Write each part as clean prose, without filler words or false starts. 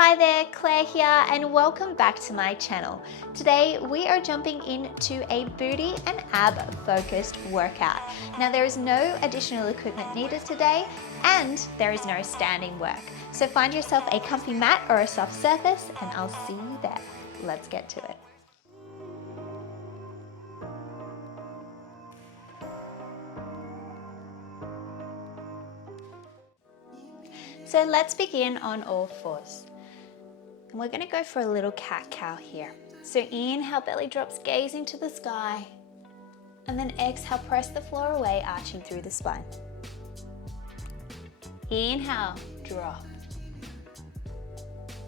Hi there, Claire here, and welcome back to my channel. Today we are jumping into a booty and ab focused workout. Now there is no additional equipment needed today and there is no standing work. So find yourself a comfy mat or a soft surface and I'll see you there. Let's get to it. So let's begin on all fours. And we're going to go for a little cat-cow here. So inhale, belly drops, gaze into the sky. And then exhale, press the floor away, arching through the spine. Inhale, drop.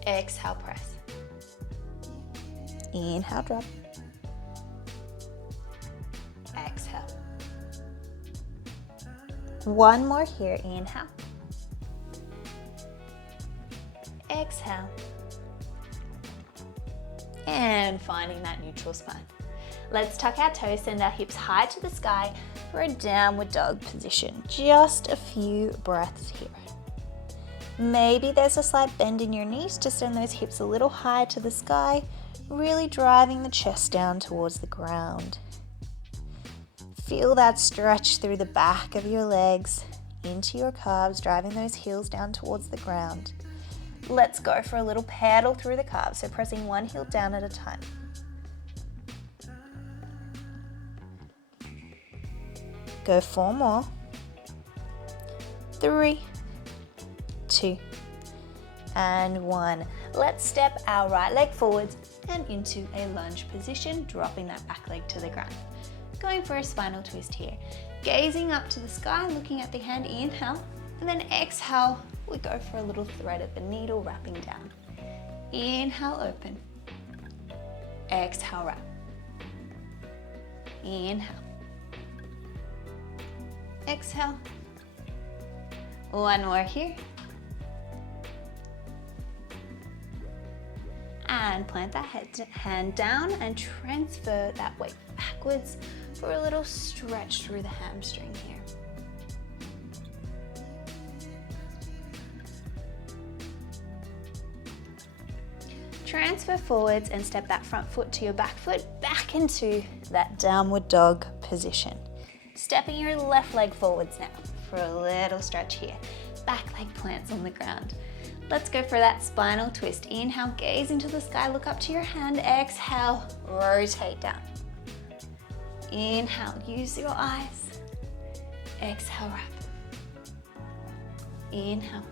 Exhale, press. Inhale, drop. Exhale. One more here, inhale. Exhale. And finding that neutral spine. Let's tuck our toes, send our hips high to the sky for a downward dog position. Just a few breaths here. Maybe there's a slight bend in your knees to send those hips a little high to the sky, really driving the chest down towards the ground. Feel that stretch through the back of your legs, into your calves, driving those heels down towards the ground. Let's go for a little paddle through the calves, so pressing one heel down at a time. Go 4 more. 3, 2, and 1. Let's step our right leg forwards and into a lunge position, dropping that back leg to the ground. Going for a spinal twist here. Gazing up to the sky, looking at the hand, inhale, and then exhale. We go for a little thread at the needle, wrapping down. Inhale, open. Exhale, wrap. Inhale. Exhale. One more here. And plant that hand down and transfer that weight backwards for a little stretch through the hamstring here. Transfer forwards and step that front foot to your back foot back into that downward dog position. Stepping your left leg forwards now for a little stretch here. Back leg plants on the ground. Let's go for that spinal twist. Inhale, gaze into the sky, look up to your hand. Exhale, rotate down. Inhale, use your eyes. Exhale, wrap. Inhale.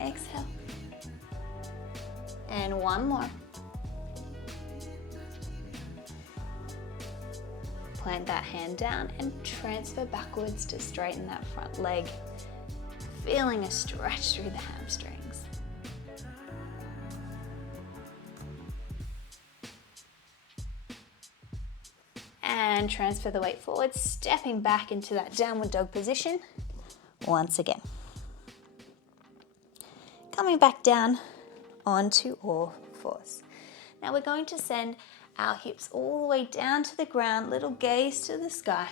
Exhale. And one more. Plant that hand down and transfer backwards to straighten that front leg, feeling a stretch through the hamstrings. And transfer the weight forward, stepping back into that downward dog position once again. Coming back down onto all fours. Now we're going to send our hips all the way down to the ground, little gaze to the sky,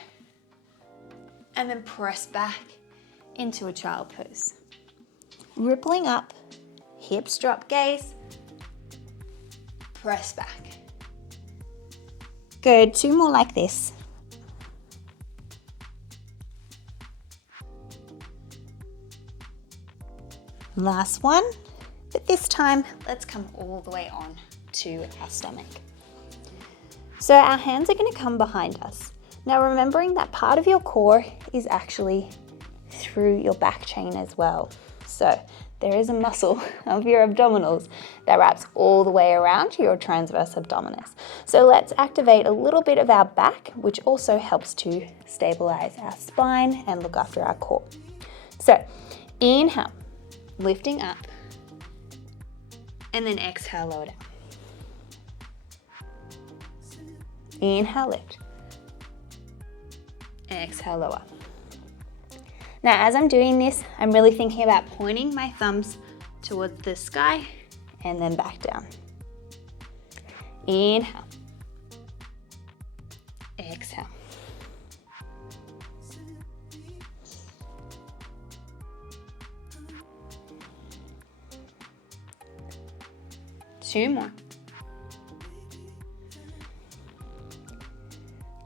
and then press back into a child pose. Rippling up, hips drop, gaze, press back. Good, 2 more like this. Last one. But this time, let's come all the way on to our stomach. So our hands are going to come behind us. Now remembering that part of your core is actually through your back chain as well. So there is a muscle of your abdominals that wraps all the way around your transverse abdominis. So let's activate a little bit of our back, which also helps to stabilize our spine and look after our core. So inhale, lifting up. And then exhale, lower down. Inhale, lift. Exhale, lower. Now, as I'm doing this, I'm really thinking about pointing my thumbs towards the sky and then back down. Inhale. Exhale. 2 more.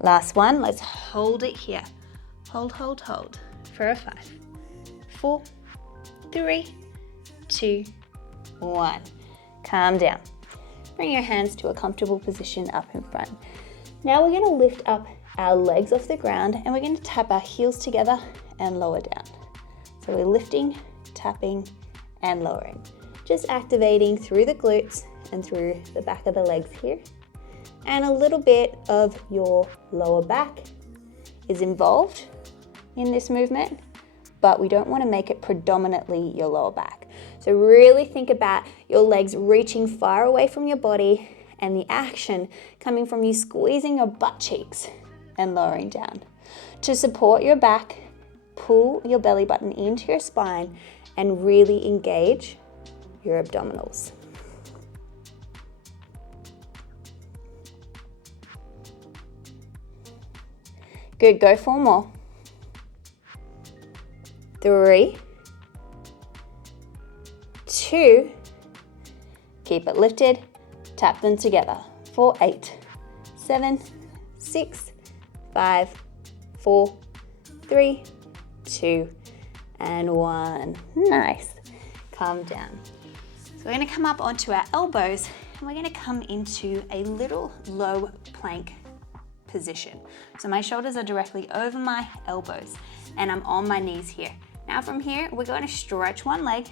Last one, let's hold it here. Hold, hold, hold for a 5, 4, 3, 2, 1. Calm down. Bring your hands to a comfortable position up in front. Now we're going to lift up our legs off the ground and we're going to tap our heels together and lower down. So we're lifting, tapping, and lowering. Just activating through the glutes and through the back of the legs here. And a little bit of your lower back is involved in this movement, but we don't want to make it predominantly your lower back. So really think about your legs reaching far away from your body and the action coming from you squeezing your butt cheeks and lowering down. To support your back, pull your belly button into your spine and really engage your abdominals. Good, go 4 more. 3, 2, keep it lifted, tap them together for 8, 7, 6, 5, 4, 3, 2, and 1. Nice. Calm down. So we're going to come up onto our elbows and we're going to come into a little low plank position. So my shoulders are directly over my elbows and I'm on my knees here. Now from here, we're going to stretch one leg,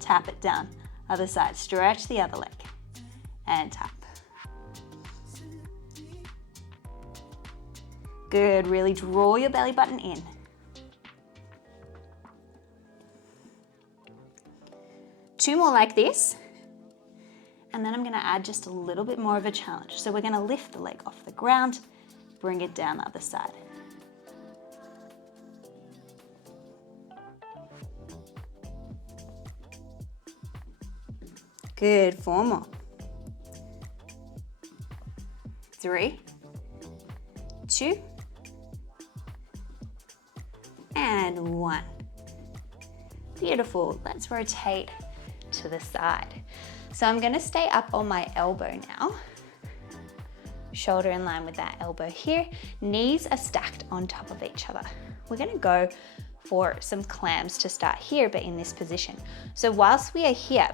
tap it down. Other side, stretch the other leg and tap. Good, really draw your belly button in. Two more like this. And then I'm going to add just a little bit more of a challenge. So we're going to lift the leg off the ground, bring it down the other side. Good, 4 more. 3, 2, and 1. Beautiful. Let's rotate to the side. So I'm going to stay up on my elbow now. Shoulder in line with that elbow here. Knees are stacked on top of each other. We're going to go for some clams to start here, but in this position. So whilst we are here,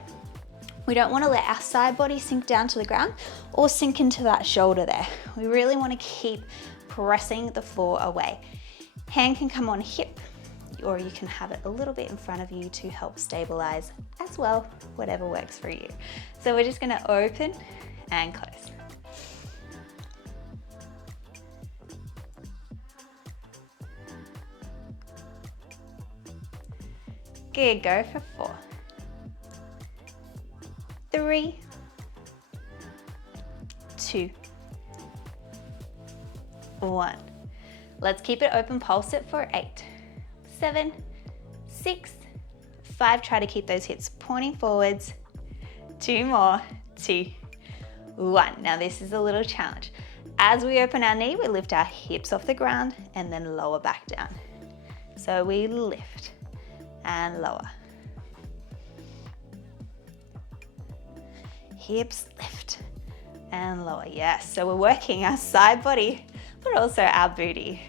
we don't want to let our side body sink down to the ground or sink into that shoulder there. We really want to keep pressing the floor away. Hand can come on hip, or you can have it a little bit in front of you to help stabilize as well, whatever works for you. So we're just going to open and close. Good, go for 4. 3, 2, 1. Let's keep it open, pulse it for 8, 7, 6, 5. Try to keep those hips pointing forwards. 2 more, 2, 1. Now this is a little challenge. As we open our knee, we lift our hips off the ground and then lower back down. So we lift and lower. Hips lift and lower. Yes, so we're working our side body, but also our booty.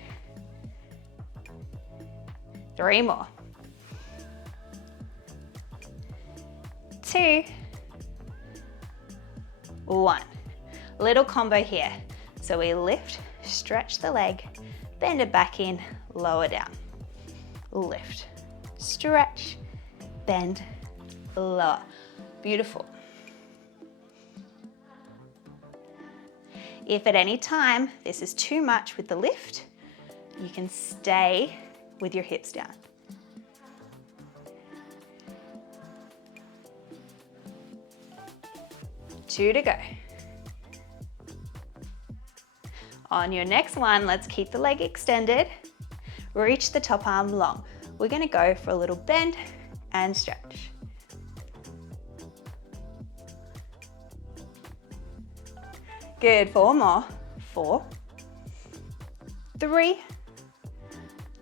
3 more. 2, 1. Little combo here. So we lift, stretch the leg, bend it back in, lower down. Lift, stretch, bend, lower. Beautiful. If at any time this is too much with the lift, you can stay with your hips down. Two to go. On your next one, let's keep the leg extended. Reach the top arm long. We're going to go for a little bend and stretch. Good, 4 more. 4, 3,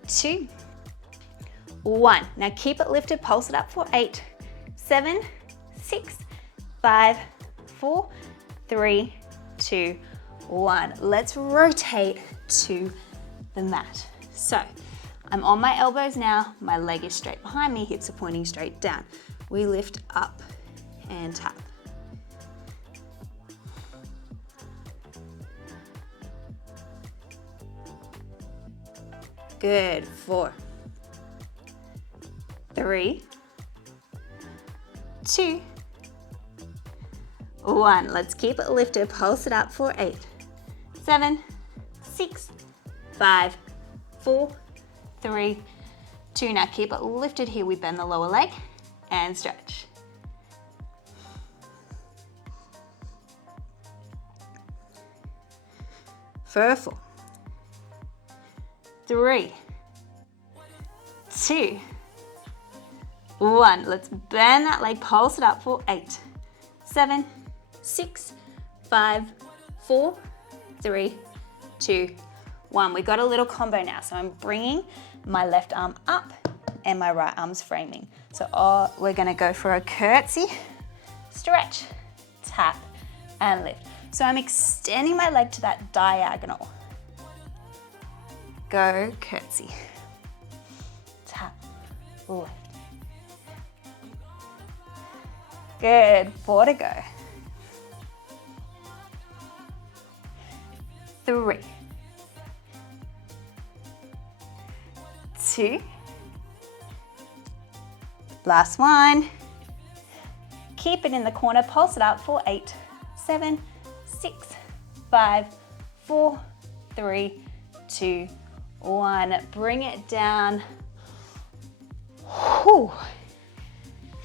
2, 1. Now keep it lifted, pulse it up for 8, 7, 6, 5, 4, 3, 2, 1. Let's rotate to the mat. So I'm on my elbows now, my leg is straight behind me, hips are pointing straight down. We lift up and tap. Good, 4, 3, 2, 1. Let's keep it lifted, pulse it up for 8, 7, 6, 5, 4, 3, 2. Now keep it lifted here. We bend the lower leg and stretch. For 4, 3, 2, 1. Let's bend that leg, pulse it up for 8, 7, 6, 5, 4, 3, 2, 1. We got a little combo now. So I'm bringing my left arm up and my right arm's framing. So we're gonna go for a curtsy, stretch, tap, and lift. So I'm extending my leg to that diagonal. Go curtsy, tap, lift. Good, 4 to go. 3, 2, last one. Keep it in the corner, pulse it up for 8, 7, 6, 5, 4, 3, 2, 1. Bring it down. Whew.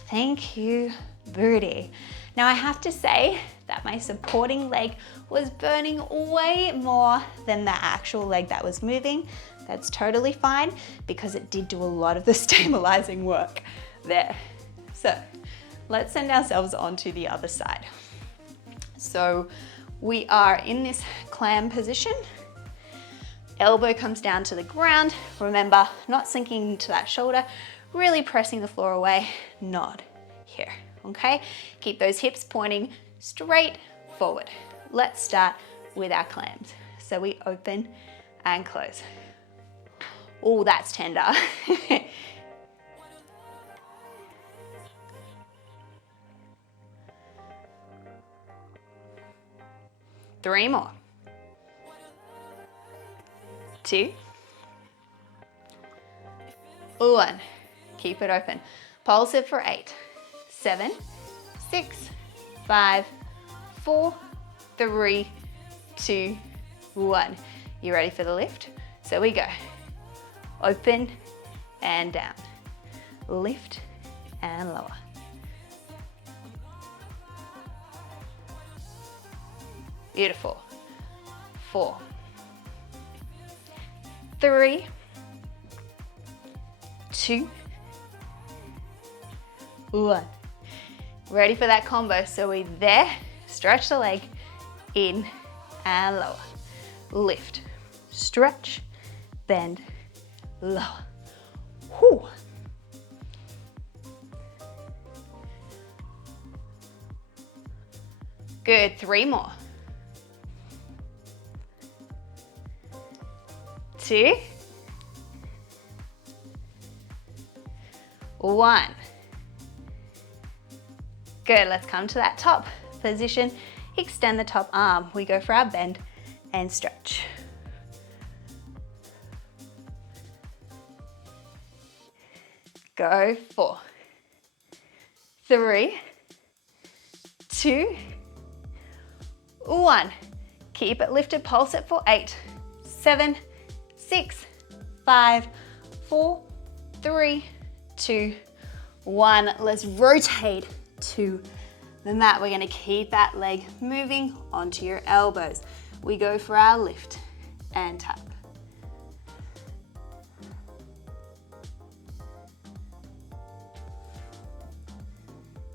Thank you, booty. Now I have to say that my supporting leg was burning way more than the actual leg that was moving. That's totally fine because it did do a lot of the stabilizing work there. So let's send ourselves onto the other side. So we are in this clam position. Elbow comes down to the ground. Remember, not sinking into that shoulder, really pressing the floor away, not here, okay? Keep those hips pointing straight forward. Let's start with our clams. So we open and close. Oh, that's tender. 3 more. 2, 1. Keep it open. Pulse it for 8, 7, 6, 5, 4, 3, 2, 1. You ready for the lift? So we go. Open and down. Lift and lower. Beautiful. 4, 3, 2, 1. Ready for that combo. So we're there, stretch the leg, in and lower. Lift, stretch, bend, lower. Whew. Good, 3 more. 2, 1. Good, let's come to that top position. Extend the top arm. We go for our bend and stretch. Go 4, 3, 2, 1. Keep it lifted, pulse it for 8, 7, 6, 5, 4, 3, 2, 1. Let's rotate to the mat. We're gonna keep that leg moving onto your elbows. We go for our lift and tap.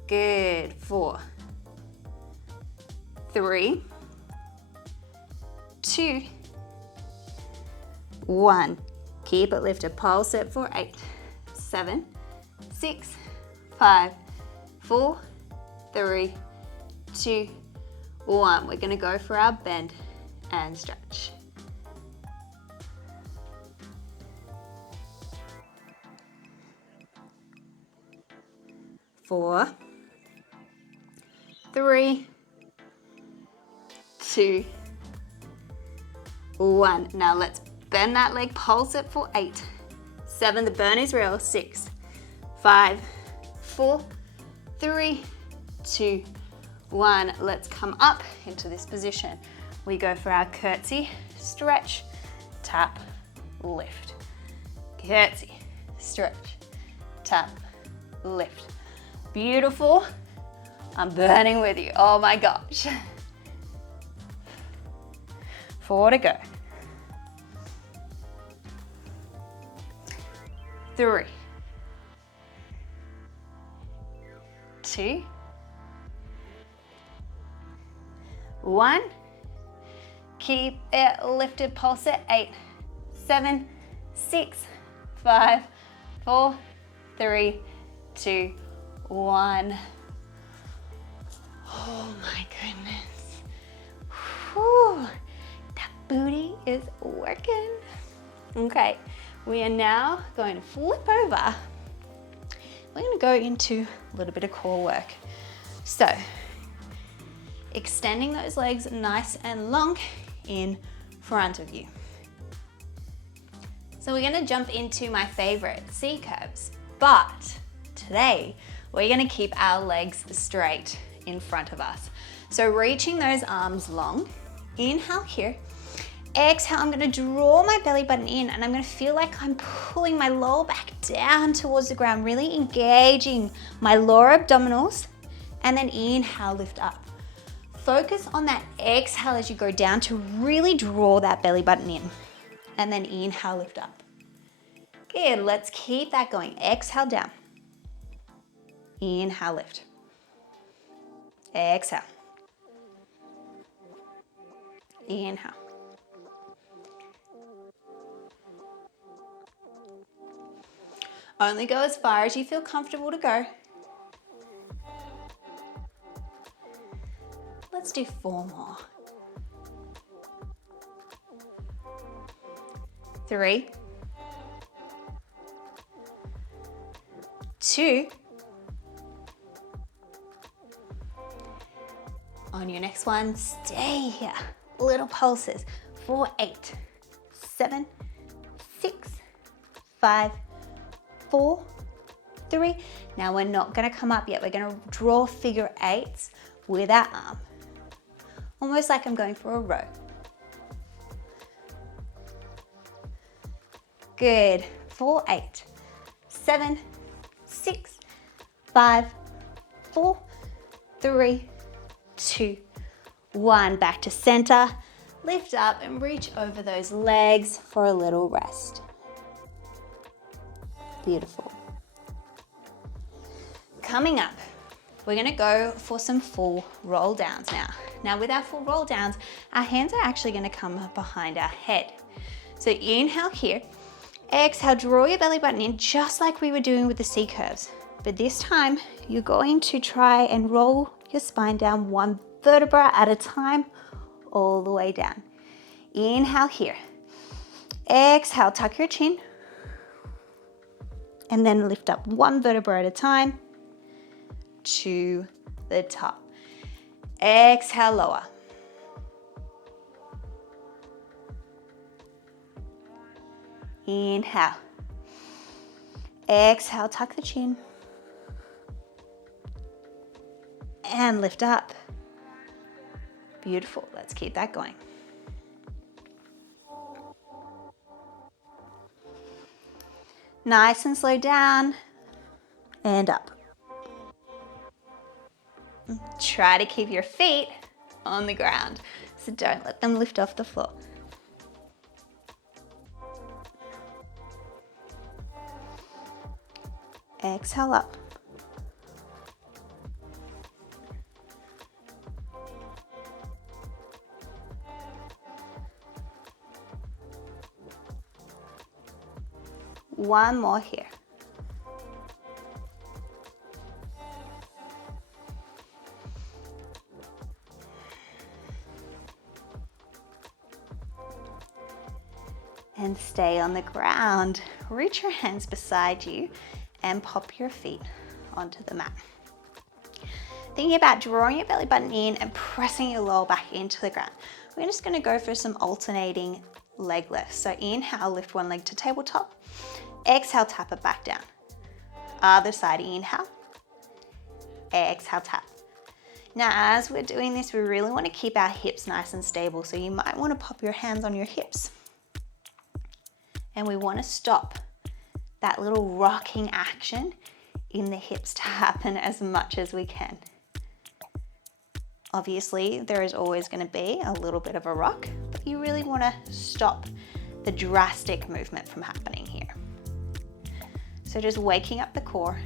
Good, 4, 3, 2, 1. Keep it lifted, pulse it for 8, 7, 6, 5, 4, 3, 2, 1. We're going to go for our bend and stretch. 4, 3, 2, 1. Now let's bend that leg, pulse it for 8, 7, the burn is real, 6, 5, 4, 3, 2, 1. Let's come up into this position. We go for our curtsy, stretch, tap, lift. Curtsy, stretch, tap, lift. Beautiful. I'm burning with you. Oh my gosh. 4 to go. 3, 2, 1. Keep it lifted, pulse it. 8, 7, 6, 5, 4, 3, 2, 1. Oh my goodness. Whew. That booty is working. Okay, we are now going to flip over. We're going to go into a little bit of core work. So, extending those legs nice and long in front of you. So we're going to jump into my favorite C curves, but today we're going to keep our legs straight in front of us. So reaching those arms long, inhale here, exhale, I'm going to draw my belly button in and I'm going to feel like I'm pulling my lower back down towards the ground, really engaging my lower abdominals, and then inhale, lift up. Focus on that exhale as you go down to really draw that belly button in, and then inhale, lift up. Good, let's keep that going. Exhale down. Inhale, lift. Exhale. Inhale. Only go as far as you feel comfortable to go. Let's do 4 more. 3, 2. On your next one, stay here. Little pulses. 4, 8, 7, 6, 5, 4, 3. Now we're not going to come up yet. We're going to draw figure 8s with our arm. Almost like I'm going for a row. Good. 4, 8, 7, 6, 5, 4, 3, 2, 1. Back to center. Lift up and reach over those legs for a little rest. Beautiful. Coming up, we're going to go for some full roll downs now. Now with our full roll downs, our hands are actually going to come behind our head. So inhale here, exhale, draw your belly button in just like we were doing with the C curves. But this time, you're going to try and roll your spine down 1 vertebra at a time, all the way down. Inhale here. Exhale, tuck your chin. And then lift up 1 vertebra at a time to the top. Exhale, lower. Inhale. Exhale, tuck the chin. And lift up. Beautiful. Let's keep that going. Nice and slow down and up. Try to keep your feet on the ground, so don't let them lift off the floor. Exhale up. One more here. and stay on the ground. Reach your hands beside you and pop your feet onto the mat. Thinking about drawing your belly button in and pressing your lower back into the ground. We're just going to go for some alternating leg lifts. So inhale, lift one leg to tabletop. Exhale, tap it back down. Other side, inhale. Exhale, tap. Now, as we're doing this, we really want to keep our hips nice and stable. So you might want to pop your hands on your hips. And we want to stop that little rocking action in the hips to happen as much as we can. Obviously, there is always going to be a little bit of a rock, but you really want to stop the drastic movement from happening here. So just waking up the core.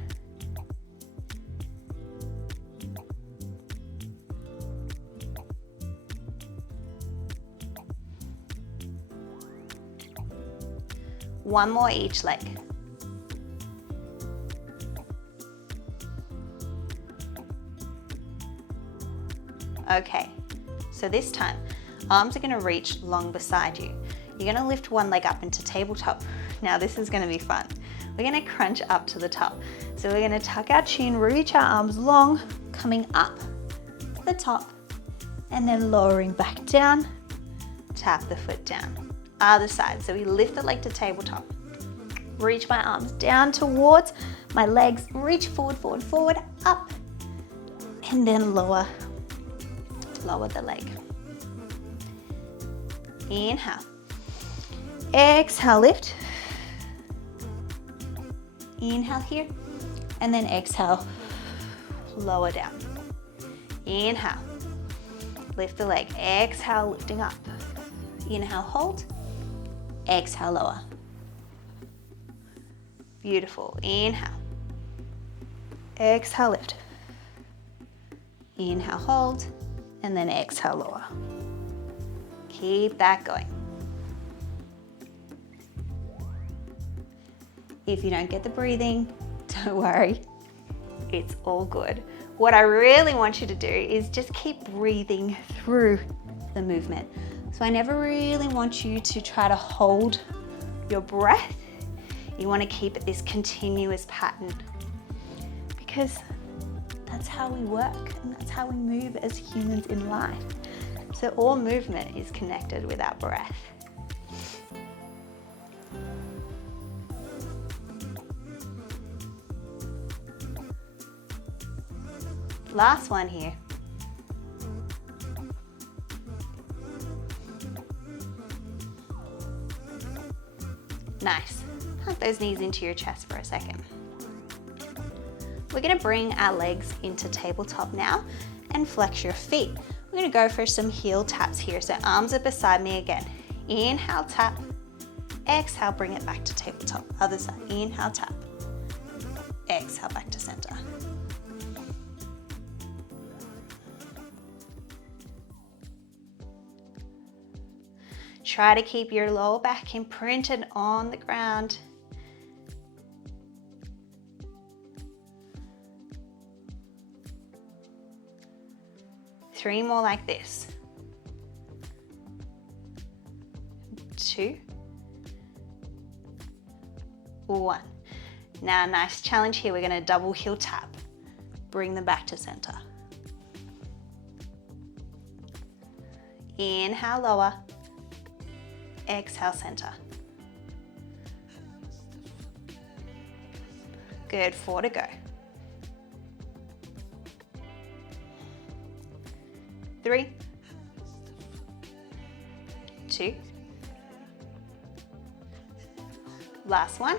One more each leg. Okay, so this time, arms are going to reach long beside you. You're going to lift one leg up into tabletop. Now this is going to be fun. We're going to crunch up to the top. So we're going to tuck our chin, reach our arms long, coming up to the top, and then lowering back down, tap the foot down. Other side, so we lift the leg to tabletop. Reach my arms down towards my legs, reach forward, forward, forward, up, and then lower the leg. Inhale. Exhale, lift. Inhale here, and then exhale, lower down. Inhale, lift the leg. Exhale, lifting up. Inhale, hold. Exhale, lower. Beautiful. Inhale. Exhale, lift. Inhale, hold. And then exhale, lower. Keep that going. If you don't get the breathing, don't worry. It's all good. What I really want you to do is just keep breathing through the movement. So I never really want you to try to hold your breath. You want to keep it this continuous pattern, because that's how we work and that's how we move as humans in life. So all movement is connected with our breath. Last one here. Nice. Hug those knees into your chest for a second. We're going to bring our legs into tabletop now and flex your feet. We're going to go for some heel taps here. So arms are beside me again. Inhale, tap. Exhale, bring it back to tabletop. Other side. Inhale, tap. Exhale, back to center. Try to keep your lower back imprinted on the ground. Three more like this. 2, 1. Now, nice challenge here. We're going to double heel tap. Bring them back to center. Inhale, lower. Exhale, center. Good, 4 to go. 3, 2, last one.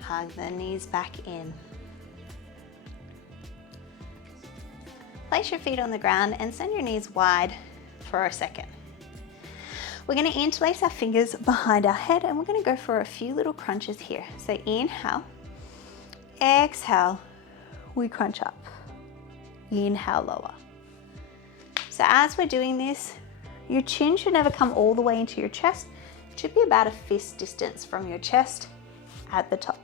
Hug the knees back in. Place your feet on the ground and send your knees wide for a second. We're going to interlace our fingers behind our head and we're going to go for a few little crunches here. So inhale, exhale, we crunch up. Inhale, lower. So as we're doing this, your chin should never come all the way into your chest. It should be about a fist distance from your chest at the top.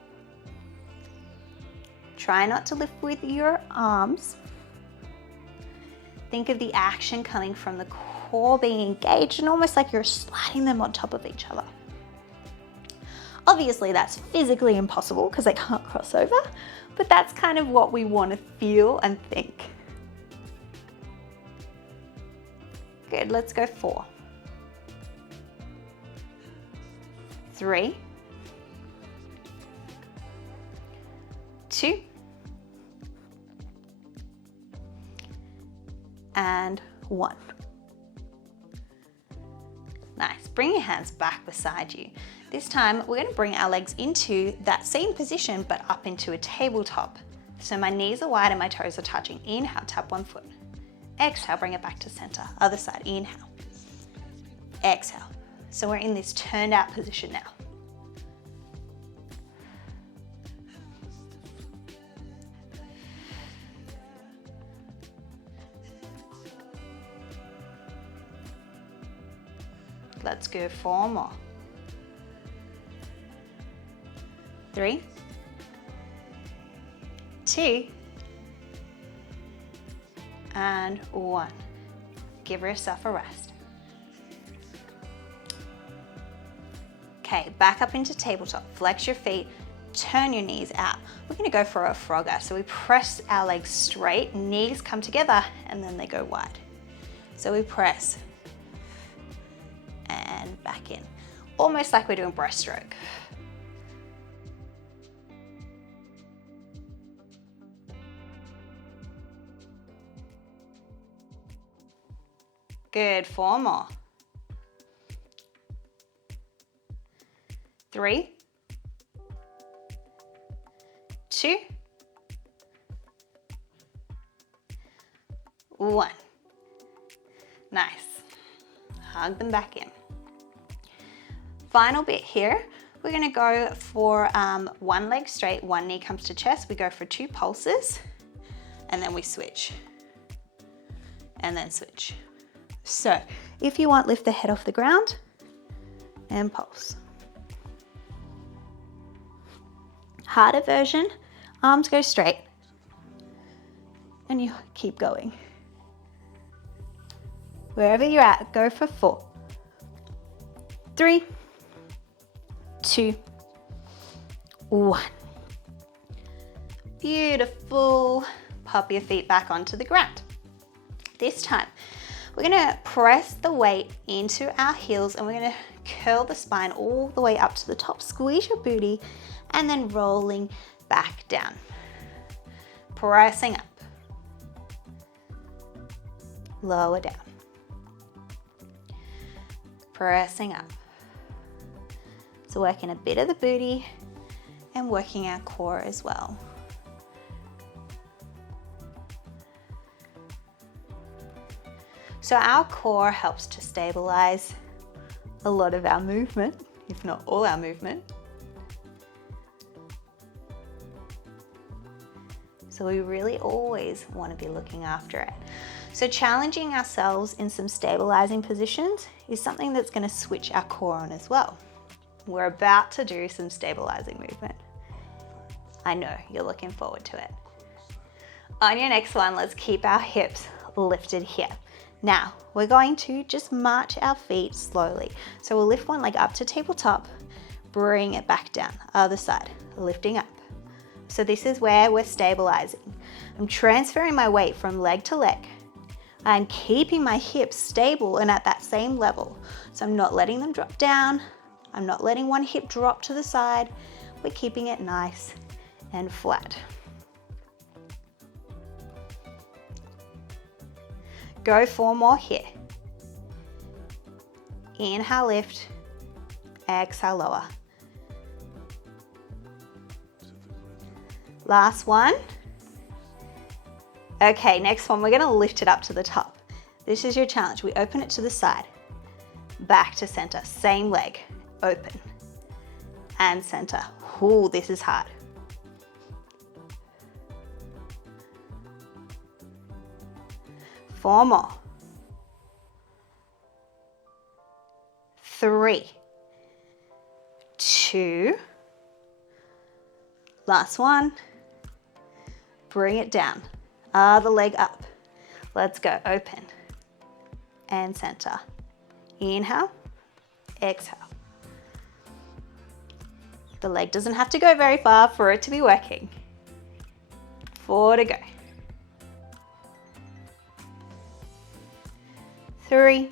Try not to lift with your arms. Think of the action coming from the core being engaged and almost like you're sliding them on top of each other. Obviously that's physically impossible because they can't cross over, but that's kind of what we want to feel and think. Good, let's go 4. 3, 2, and 1. Nice, bring your hands back beside you. This time we're going to bring our legs into that same position but up into a tabletop. So my knees are wide and my toes are touching. Inhale, tap one foot. Exhale, bring it back to center. Other side, inhale. Exhale. So we're in this turned out position now. Let's go 4 more. 3, 2, and 1. Give yourself a rest. Okay, back up into tabletop. Flex your feet, turn your knees out. We're going to go for a frogger. So we press our legs straight, knees come together, and then they go wide. So we press and back in, almost like we're doing breaststroke. Good, 4 more. 3, 2, 1. Nice. Hug them back in. Final bit here, we're going to go for one leg straight, one knee comes to chest. We go for 2 pulses and then we switch and then switch. So if you want, lift the head off the ground and pulse. Harder version, arms go straight and you keep going. Wherever you're at, go for 4, 3, 2, 1. Beautiful. Pop your feet back onto the ground. This time, we're gonna press the weight into our heels and we're gonna curl the spine all the way up to the top, squeeze your booty, and then rolling back down. Pressing up. Lower down. Pressing up. So working a bit of the booty and working our core as well. So our core helps to stabilize a lot of our movement, if not all our movement. So we really always want to be looking after it. So challenging ourselves in some stabilizing positions is something that's going to switch our core on as well. We're about to do some stabilizing movement. I know you're looking forward to it. On your next one, let's keep our hips lifted here. Now, we're going to just march our feet slowly. So we'll lift one leg up to tabletop, bring it back down. Other side, lifting up. So this is where we're stabilizing. I'm transferring my weight from leg to leg. I'm keeping my hips stable and at that same level. So I'm not letting them drop down. I'm not letting one hip drop to the side. We're keeping it nice and flat. Go 4 more here. Inhale, lift. Exhale, lower. Last one. Okay, next one, we're gonna lift it up to the top. This is your challenge. We open it to the side, back to center, same leg, open, and center. Ooh, this is hard. Four more. 3, 2, last one. Bring it down. Other leg up. Let's go. Open and center. Inhale, exhale. The leg doesn't have to go very far for it to be working. 4 to go. 3,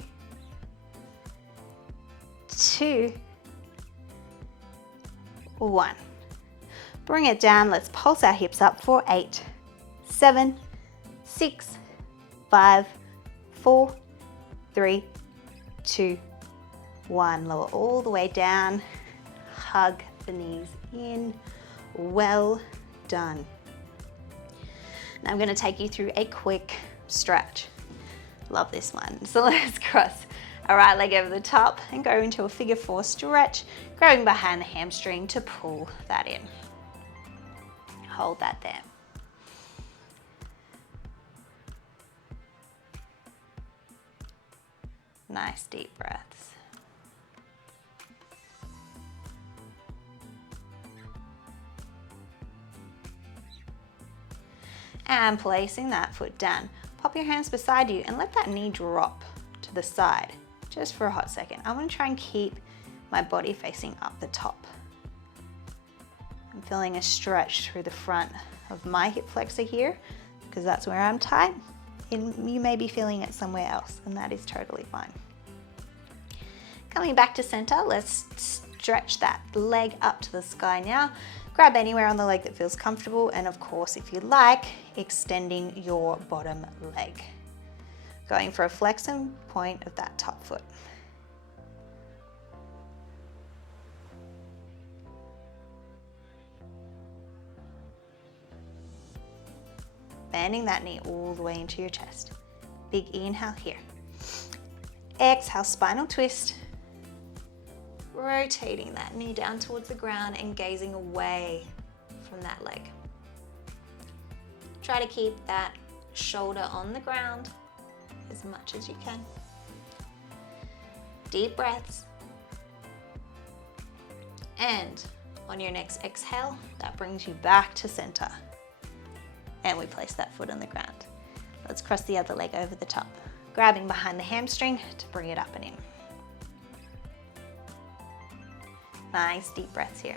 2, 1. Bring it down. Let's pulse our hips up for 8, 7, 6, 5, 4, 3, 2, 1. Lower all the way down. Hug the knees in. Well done. Now I'm going to take you through a quick stretch. Love this one. So let's cross our right leg over the top and go into a figure 4 stretch, grabbing behind the hamstring to pull that in. Hold that there. Nice deep breaths. And placing that foot down. Pop your hands beside you and let that knee drop to the side just for a hot second. I want to try and keep my body facing up the top. I'm feeling a stretch through the front of my hip flexor here because that's where I'm tight. And you may be feeling it somewhere else, and that is totally fine. Coming back to center, let's stretch that leg up to the sky now. Grab anywhere on the leg that feels comfortable, and of course, if you like, extending your bottom leg. Going for a flexing point of that top foot. Bending that knee all the way into your chest. Big inhale here. Exhale, spinal twist. Rotating that knee down towards the ground and gazing away from that leg. Try to keep that shoulder on the ground as much as you can. Deep breaths. And on your next exhale, that brings you back to center. And we place that foot on the ground. Let's cross the other leg over the top, grabbing behind the hamstring to bring it up and in. Nice deep breaths here.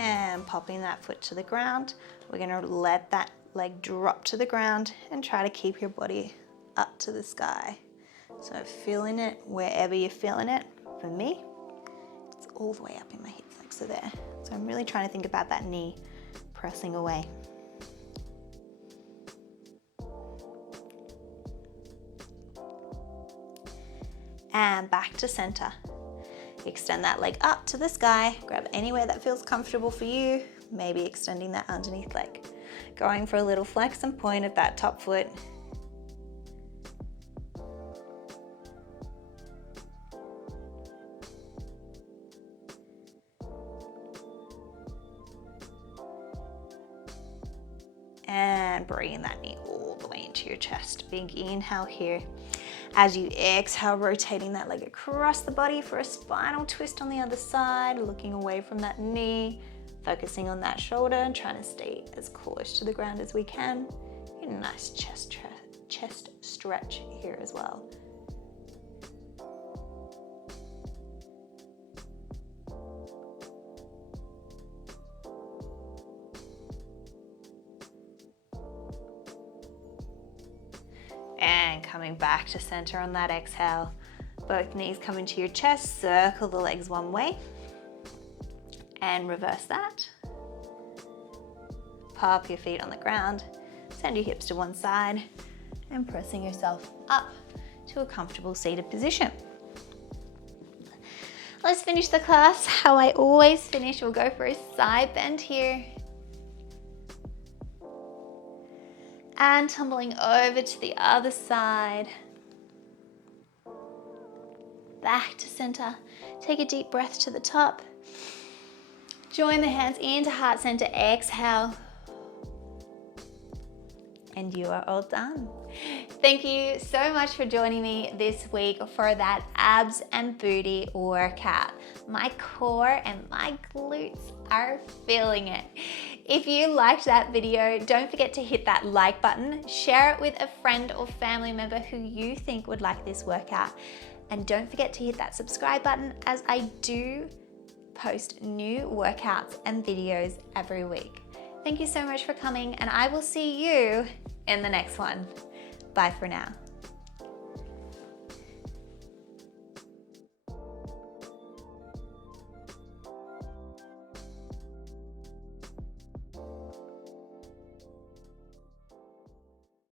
And popping that foot to the ground. We're going to let that leg drop to the ground and try to keep your body up to the sky. So feeling it wherever you're feeling it. For me, it's all the way up in my hip flexor there. So I'm really trying to think about that knee pressing away. And back to center. Extend that leg up to the sky. Grab anywhere that feels comfortable for you. Maybe extending that underneath leg. Going for a little flex and point of that top foot. And bringing that knee all the way into your chest. Big inhale here. As you exhale, rotating that leg across the body for a spinal twist on the other side, looking away from that knee, focusing on that shoulder and trying to stay as close to the ground as we can. Get a nice chest stretch here as well. And coming back to center on that exhale. Both knees come into your chest, circle the legs one way. And reverse that. Pop your feet on the ground, send your hips to one side, and pressing yourself up to a comfortable seated position. Let's finish the class how I always finish. We'll go for a side bend here. And tumbling over to the other side. Back to center. Take a deep breath to the top. Join the hands into heart center. Exhale. and you are all done. Thank you so much for joining me this week for that abs and booty workout. My core and my glutes are feeling it. If you liked that video, don't forget to hit that like button, share it with a friend or family member who you think would like this workout, and don't forget to hit that subscribe button, as I do post new workouts and videos every week. Thank you so much for coming, and I will see you in the next one. Bye for now.